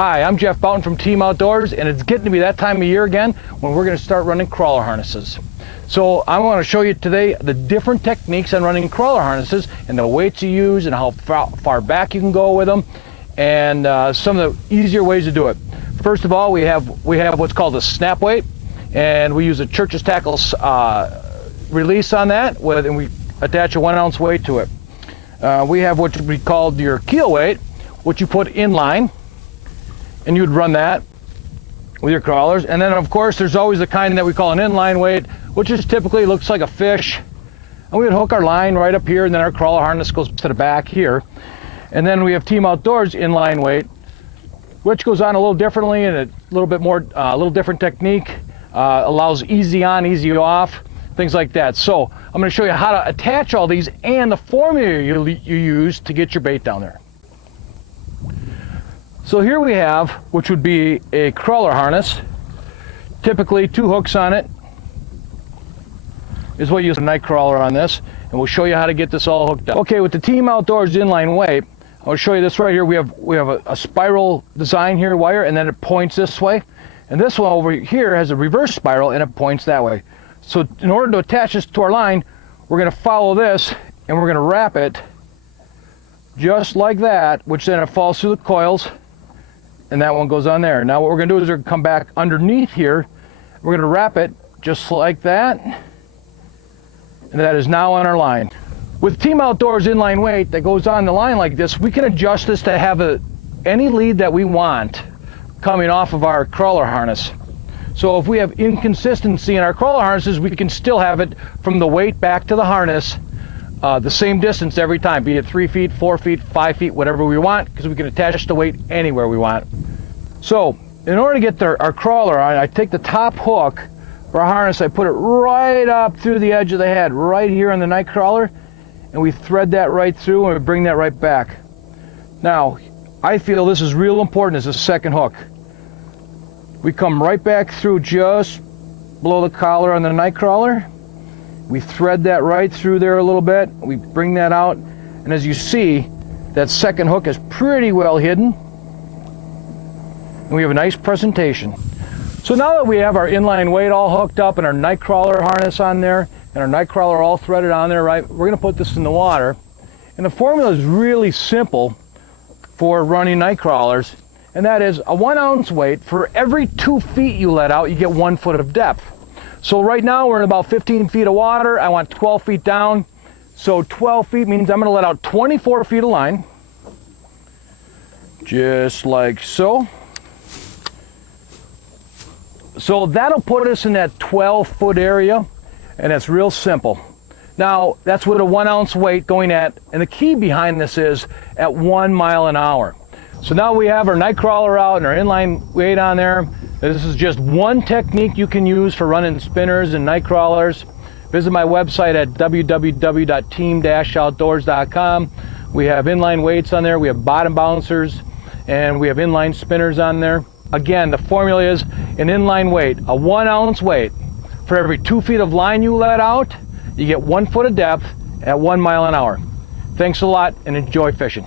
Hi, I'm Jeff Boughton from Team Outdoors, and it's getting to be that time of year again when we're going to start running crawler harnesses. So I want to show you today the different techniques on running crawler harnesses and the weights you use and how far back you can go with them, and some of the easier ways to do it. First of all, we have what's called a snap weight, and we use a Church's tackle release on that, and we attach a 1 ounce weight to it. We have what we call your keel weight, which you put inline, and you'd run that with your crawlers. And then of course there's always the kind that we call an inline weight, which is typically looks like a fish, and we would hook our line right up here, and then our crawler harness goes to the back here. And then we have Team Outdoors inline weight, which goes on a little differently and a little bit more a little different technique, allows easy on, easy off, things like that. So I'm going to show you how to attach all these and the formula you use to get your bait down there. So here we have, which would be a crawler harness, typically 2 hooks on it is what you use a night crawler on this, and we'll show you how to get this all hooked up. Okay, with the Team Outdoors inline weight, I'll show you this right here. We have a spiral design here, wire, and then it points this way, and this one over here has a reverse spiral and it points that way. So in order to attach this to our line, we're going to follow this and we're going to wrap it just like that, which then it falls through the coils, and that one goes on there. Now what we're going to do is we're going to come back underneath here. We're going to wrap it just like that, and that is now on our line. With Team Outdoors inline weight that goes on the line like this, we can adjust this to have any lead that we want coming off of our crawler harness. So if we have inconsistency in our crawler harnesses, we can still have it from the weight back to the harness the same distance every time, be it 3 feet, 4 feet, 5 feet, whatever we want, because we can attach the weight anywhere we want. So in order to get our crawler on, I take the top hook for our harness, I put it right up through the edge of the head, right here on the night crawler, and we thread that right through and we bring that right back. Now, I feel this is real important, is the second hook. We come right back through just below the collar on the night crawler. We thread that right through there a little bit. We bring that out, and as you see, that second hook is pretty well hidden, and we have a nice presentation. So now that we have our inline weight all hooked up and our night crawler harness on there and our night crawler all threaded on there, right, we're going to put this in the water. And the formula is really simple for running night crawlers, and that is a 1 ounce weight. For every 2 feet you let out, you get 1 foot of depth. So right now we're in about 15 feet of water. I want 12 feet down. So 12 feet means I'm going to let out 24 feet of line, just like so. So that'll put us in that 12-foot area, and it's real simple. Now that's with a 1 ounce weight going at, and the key behind this is at 1 mile an hour. So now we have our night crawler out and our inline weight on there. This is just one technique you can use for running spinners and night crawlers. Visit my website at www.team-outdoors.com. We have inline weights on there, we have bottom bouncers, and we have inline spinners on there. Again, the formula is an inline weight, a 1 ounce weight. For every 2 feet of line you let out, you get 1 foot of depth at 1 mile an hour. Thanks a lot and enjoy fishing.